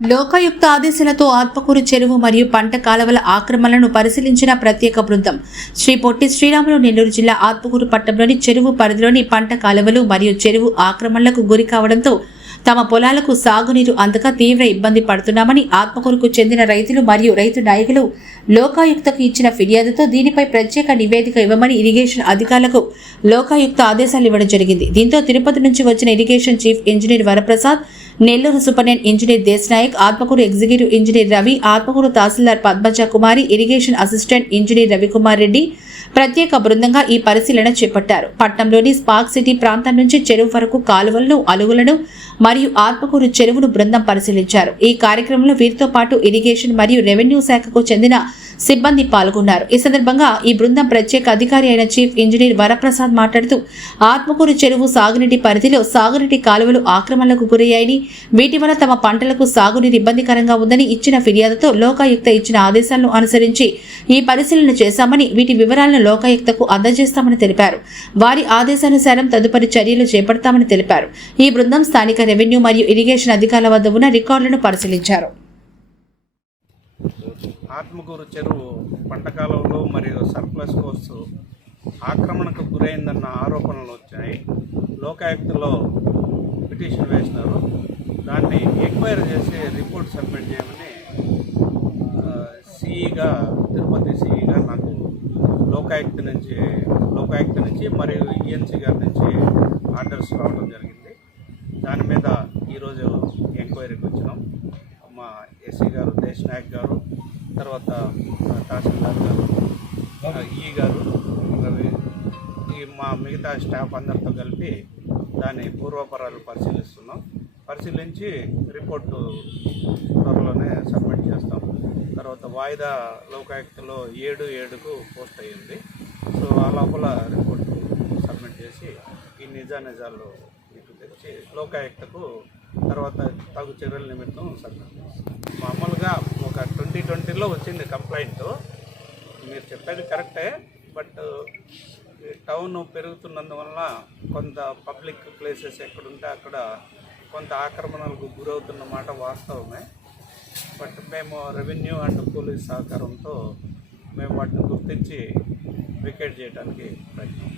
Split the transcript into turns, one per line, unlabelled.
లోకాయుక్త ఆదేశాలతో ఆత్మకూరు చెరువు మరియు పంట కాలవల ఆక్రమణలను పరిశీలించిన ప్రత్యేక బృందం. శ్రీ పొట్టి శ్రీరాములు నెల్లూరు జిల్లా ఆత్మకూరు పట్టణంలోని చెరువు పరిధిలోని పంట కాలువలు మరియు చెరువు ఆక్రమణలకు గురి కావడంతో తమ పొలాలకు సాగునీరు అందక తీవ్ర ఇబ్బంది పడుతున్నామని ఆత్మకూరుకు చెందిన రైతులు మరియు రైతు నాయకులు లోకాయుక్తకు ఇచ్చిన ఫిర్యాదుతో దీనిపై ప్రత్యేక నివేదిక ఇవ్వమని ఇరిగేషన్ అధికారులకు లోకాయుక్త ఆదేశాలు ఇవ్వడం జరిగింది. దీంతో తిరుపతి నుంచి వచ్చిన irrigation chief engineer Varaprasad Nellore superintendent engineer Deshanayak Atmakur executive engineer Ravi Atmakur తహసీల్దార్ Padmaja Kumari irrigation assistant engineer Ravikumar Reddy ప్రత్యేక బృందంగా ఈ పరిశీలన చేపట్టారు. పట్నంలోని స్పార్క్ సిటీ ప్రాంతం నుంచి చెరువు వరకు కాలువలను అలుగులను మరియు ఆత్మకూరు చెరువును బృందం పరిశీలించారు. ఈ కార్యక్రమంలో వీరితో పాటు ఇరిగేషన్ మరియు రెవెన్యూ శాఖకు చెందిన సిబ్బంది పాల్గొన్నారు. ఈ సందర్భంగా ఈ బృందం ప్రత్యేక అధికారి అయిన చీఫ్ ఇంజనీర్ వరప్రసాద్ మాట్లాడుతూ ఆత్మకూరు చెరువు సాగునీటి పరిధిలో సాగునీటి కాలువలు ఆక్రమణలకు గురయ్యాయని వీటి వల్ల తమ పంటలకు సాగునీరు ఇబ్బందికరంగా ఉందని ఇచ్చిన ఫిర్యాదుతో లోకాయుక్త ఇచ్చిన ఆదేశాలను అనుసరించి ఈ పరిశీలన చేశామని వీటి వివరాలను లోకాయుక్తకు అందజేస్తామని తెలిపారు. వారి ఆదేశానుసారం తదుపరి చర్యలు చేపడతామని తెలిపారు. ఈ బృందం స్థానిక రెవెన్యూ మరియు ఇరిగేషన్ అధికారుల వద్ద ఉన్న రికార్డులను పరిశీలించారు.
ఆత్మకూరు చెరువు పంటకాలంలో మరియు సర్ప్లస్ కోర్సు ఆక్రమణకు గురైందన్న ఆరోపణలు వచ్చాయి. లోకాయుక్తలో పిటిషన్ వేసినారు. దాన్ని ఎంక్వైరీ చేసి రిపోర్ట్ సబ్మిట్ చేయమని సిఈగా తిరుపతి సిఈగా నాకు లోకాయుక్త నుంచి లోకాయుక్త నుంచి మరియు ఈఎన్సీ గారి నుంచి ఆర్డర్స్ రావడం జరిగింది. దాని మీద ఈరోజు ఎంక్వైరీకి వచ్చినాం. మా ఎస్సీ గారు దేశ్ నాయక్ గారు తర్వాత తహసీల్దార్ గారు ఈ గారు ఈ మా మిగతా స్టాఫ్ అందరితో కలిపి దాని పూర్వపరాలు పరిశీలిస్తున్నాం. పరిశీలించి రిపోర్టు త్వరలోనే సబ్మిట్ చేస్తాం తర్వాత వాయిదా లోకాయుక్తంలో ఏడు ఏడుకు పోస్ట్ అయ్యింది. సో ఆ లోపల రిపోర్ట్ సబ్మిట్ చేసి ఈ నిజా నిజాలు తెచ్చి లోకాయుక్తకు తర్వాత తగు చర్యల నిమిత్తం సబ్మిట్ మామూలుగా ఒక ట్వంటీ ట్వంటీలో వచ్చింది కంప్లైంట్. మీరు చెప్పేది కరెక్టే బట్ టౌన్ పెరుగుతున్నందువల్ల కొంత పబ్లిక్ ప్లేసెస్ ఎక్కడుంటే అక్కడ కొంత ఆక్రమణలకు గురవుతున్న మాట వాస్తవమే. బట్ మేము రెవెన్యూ అండ్ పోలీస్ సహకారంతో మేము వాటిని గుర్తించి వికెట్ చేయడానికి ప్రయత్నం